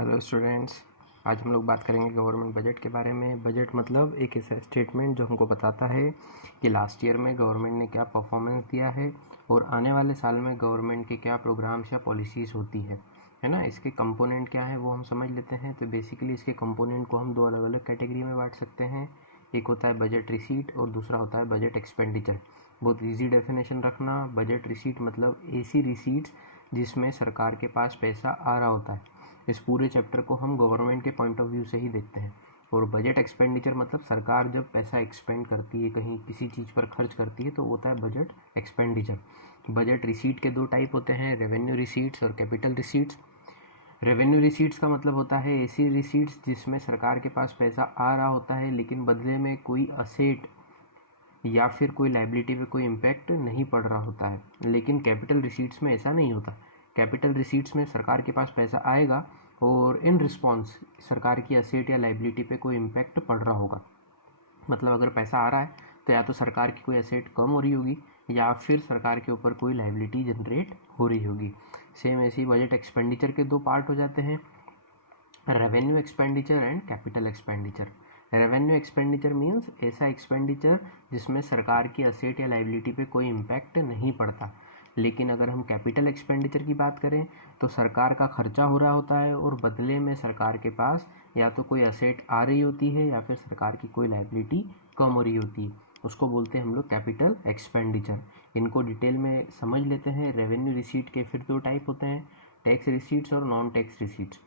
Hello students, आज हम लोग बात करेंगे गवर्नमेंट बजट के बारे में। बजट मतलब एक ऐसा स्टेटमेंट जो हमको बताता है कि लास्ट ईयर में गवर्नमेंट ने क्या परफॉर्मेंस दिया है और आने वाले साल में गवर्नमेंट के क्या प्रोग्राम्स या पॉलिसीज़ होती है ना। इसके कंपोनेंट क्या है वो हम समझ लेते हैं। तो बेसिकली इसके कंपोनेंट को हम दो अलग अलग कैटेगरी में बांट सकते हैं। एक होता है बजट रिसीट और दूसरा होता है बजट एक्सपेंडिचर। बहुत ईजी डेफिनेशन रखना। बजट रिसीट मतलब ऐसी रिसीट्स जिसमें सरकार के पास पैसा आ रहा होता है। इस पूरे चैप्टर को हम गवर्नमेंट के पॉइंट ऑफ व्यू से ही देखते हैं। और बजट एक्सपेंडिचर मतलब सरकार जब पैसा एक्सपेंड करती है, कहीं किसी चीज़ पर खर्च करती है, तो होता है बजट एक्सपेंडिचर। बजट रिसीट के दो टाइप होते हैं, रेवेन्यू रिसीट्स और कैपिटल रिसीट्स। रेवेन्यू रिसीट्स का मतलब होता है ऐसी रिसीट्स जिसमें सरकार के पास पैसा आ रहा होता है लेकिन बदले में कोई असेट या फिर कोई लाइबिलिटी पे कोई इम्पैक्ट नहीं पड़ रहा होता है। लेकिन कैपिटल रिसीट्स में ऐसा नहीं होता। कैपिटल रिसीट्स में सरकार के पास पैसा आएगा और इन रिस्पॉन्स सरकार की असेट या लाइबिलिटी पे कोई इम्पैक्ट पड़ रहा होगा। मतलब अगर पैसा आ रहा है तो या तो सरकार की कोई असेट कम हो रही होगी या फिर सरकार के ऊपर कोई लाइबिलिटी जनरेट हो रही होगी। सेम ऐसे ही बजट एक्सपेंडिचर के दो पार्ट हो जाते हैं, revenue expenditure and capital expenditure. Revenue expenditure means ऐसा एक्सपेंडिचर जिसमें सरकार की असेट या लाइबिलिटी पे कोई इम्पैक्ट नहीं पड़ता। लेकिन अगर हम कैपिटल एक्सपेंडिचर की बात करें तो सरकार का खर्चा हो रहा होता है और बदले में सरकार के पास या तो कोई असेट आ रही होती है या फिर सरकार की कोई लाइबिलिटी कम हो रही होती है। उसको बोलते हैं हम लोग कैपिटल एक्सपेंडिचर। इनको डिटेल में समझ लेते हैं। रेवेन्यू रिसीट के फिर दो टाइप होते हैं, टैक्स रिसीट्स और non tax receipts.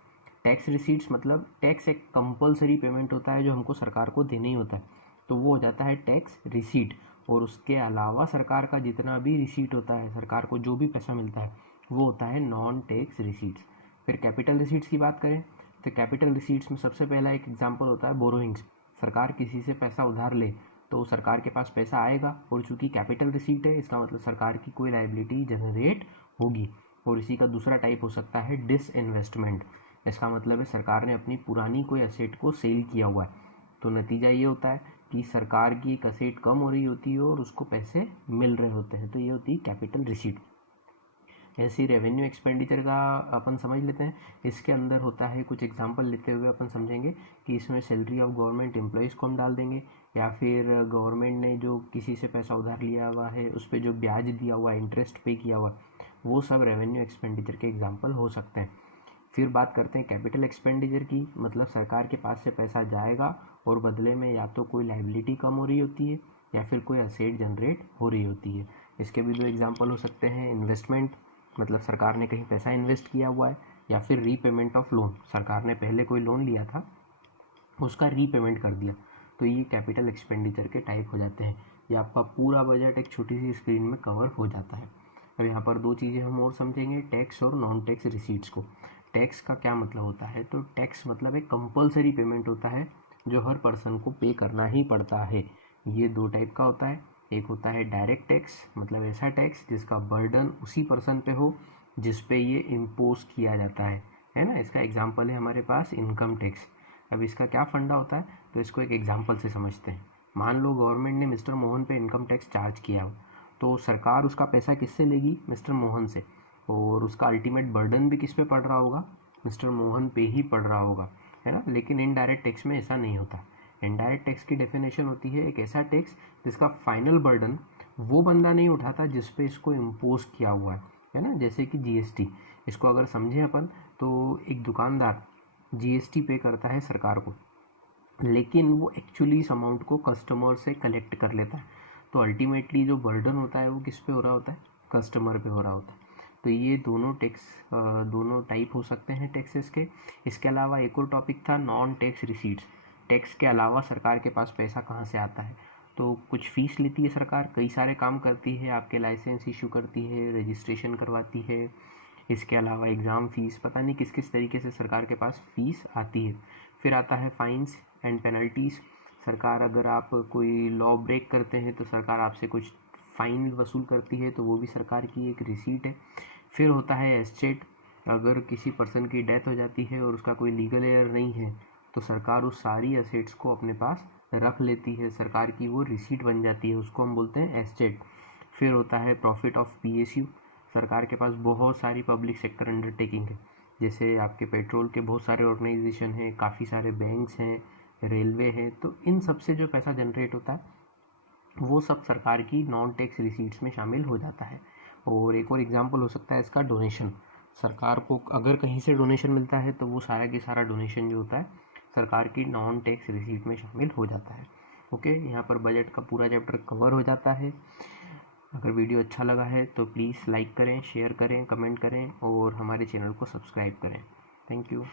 Tax receipts मतलब टैक्स एक कंपलसरी पेमेंट होता है जो हमको सरकार को देना ही होता है, तो वो हो जाता है टैक्स रिसीट। और उसके अलावा सरकार का जितना भी रिसीट होता है, सरकार को जो भी पैसा मिलता है, वो होता है नॉन टैक्स रिसीट्स। फिर कैपिटल रिसीट्स की बात करें तो कैपिटल रिसीट्स में सबसे पहला एक एग्जांपल होता है बोरोइंग्स। सरकार किसी से पैसा उधार ले तो सरकार के पास पैसा आएगा और चूंकि कैपिटल रिसीट है इसका मतलब सरकार की कोई लाइबिलिटी जनरेट होगी। और इसी का दूसरा टाइप हो सकता है डिसइन्वेस्टमेंट। इसका मतलब है सरकार ने अपनी पुरानी कोई असेट को सेल किया हुआ है, तो नतीजा ये होता है कि सरकार की एक असेट कम हो रही होती है और उसको पैसे मिल रहे होते हैं, तो ये होती है कैपिटल रिसीट। ऐसी रेवेन्यू एक्सपेंडिचर का अपन समझ लेते हैं। इसके अंदर होता है, कुछ एग्जांपल लेते हुए अपन समझेंगे कि इसमें सैलरी ऑफ गवर्नमेंट एम्प्लॉयज़ को हम डाल देंगे या फिर गवर्नमेंट ने जो किसी से पैसा उधार लिया हुआ है उस पर जो ब्याज दिया हुआ है, इंटरेस्ट पे किया हुआ, वो सब रेवेन्यू एक्सपेंडिचर के एग्जाम्पल हो सकते हैं। फिर बात करते हैं कैपिटल एक्सपेंडिचर की। मतलब सरकार के पास से पैसा जाएगा और बदले में या तो कोई लाइबिलिटी कम हो रही होती है या फिर कोई असेट जनरेट हो रही होती है। इसके भी दो एग्जांपल हो सकते हैं, इन्वेस्टमेंट मतलब सरकार ने कहीं पैसा इन्वेस्ट किया हुआ है, या फिर रीपेमेंट ऑफ लोन, सरकार ने पहले कोई लोन लिया था उसका रीपेमेंट कर दिया, तो ये कैपिटल एक्सपेंडिचर के टाइप हो जाते हैं। ये आपका पूरा बजट एक छोटी सी स्क्रीन में कवर हो जाता है। अब यहाँ पर दो चीज़ें हम और समझेंगे, टैक्स और नॉन टैक्स रिसीट्स को। टैक्स का क्या मतलब होता है, तो टैक्स मतलब एक कंपलसरी पेमेंट होता है जो हर पर्सन को पे करना ही पड़ता है। ये दो टाइप का होता है। एक होता है डायरेक्ट टैक्स, मतलब ऐसा टैक्स जिसका बर्डन उसी पर्सन पे हो जिस पे ये इम्पोज किया जाता है ना। इसका एग्जाम्पल है हमारे पास इनकम टैक्स। अब इसका क्या फंडा होता है, तो इसको एक एग्जाम्पल से समझते हैं। मान लो गवर्नमेंट ने मिस्टर मोहन पे इनकम टैक्स चार्ज किया हो, तो सरकार उसका पैसा किससे लेगी, मिस्टर मोहन से, और उसका अल्टीमेट बर्डन भी किस पे पड़ रहा होगा, मिस्टर मोहन पे ही पड़ रहा होगा, है ना। लेकिन इनडायरेक्ट टैक्स में ऐसा नहीं होता। इनडायरेक्ट टैक्स की डेफिनेशन होती है एक ऐसा टैक्स जिसका फाइनल बर्डन वो बंदा नहीं उठाता जिस पे इसको इम्पोज किया हुआ है ना। जैसे कि जीएसटी, इसको अगर समझें अपन तो एक दुकानदार जीएसटी पे करता है सरकार को, लेकिन वो एक्चुअली इस अमाउंट को कस्टमर से कलेक्ट कर लेता है, तो अल्टीमेटली जो बर्डन होता है वो किस पे हो रहा होता है, कस्टमर पे हो रहा होता है। तो ये दोनों टैक्स दोनों टाइप हो सकते हैं टैक्सेस के। इसके अलावा एक और टॉपिक था नॉन टैक्स रिसीट्स। टैक्स के अलावा सरकार के पास पैसा कहाँ से आता है, तो कुछ फीस लेती है सरकार, कई सारे काम करती है, आपके लाइसेंस इशू करती है, रजिस्ट्रेशन करवाती है। इसके अलावा एग्ज़ाम फ़ीस, पता नहीं किस किस तरीके से सरकार के पास फ़ीस आती है। फिर आता है फाइन्स एंड पेनल्टीज़। सरकार, अगर आप कोई लॉ ब्रेक करते हैं तो सरकार आपसे कुछ फ़ाइन वसूल करती है, तो वो भी सरकार की एक रिसीट है। फिर होता है एस्टेट। अगर किसी पर्सन की डेथ हो जाती है और उसका कोई लीगल एयर नहीं है तो सरकार उस सारी एसेट्स को अपने पास रख लेती है, सरकार की वो रिसीट बन जाती है, उसको हम बोलते हैं एस्टेट। फिर होता है प्रॉफिट ऑफ पीएसयू। सरकार के पास बहुत सारी पब्लिक सेक्टर अंडरटेकिंग है जैसे आपके पेट्रोल के बहुत सारे ऑर्गेनाइजेशन हैं, काफ़ी सारे बैंक्स हैं, रेलवे है, तो इन सब से जो पैसा जनरेट होता है वो सब सरकार की नॉन टैक्स रिसीट्स में शामिल हो जाता है। और एक और एग्जांपल हो सकता है इसका डोनेशन। सरकार को अगर कहीं से डोनेशन मिलता है तो वो सारा की सारा डोनेशन जो होता है सरकार की नॉन टैक्स रिसीट में शामिल हो जाता है। ओके, यहाँ पर बजट का पूरा चैप्टर कवर हो जाता है। अगर वीडियो अच्छा लगा है तो प्लीज़ लाइक करें, शेयर करें, कमेंट करें और हमारे चैनल को सब्सक्राइब करें। Thank you.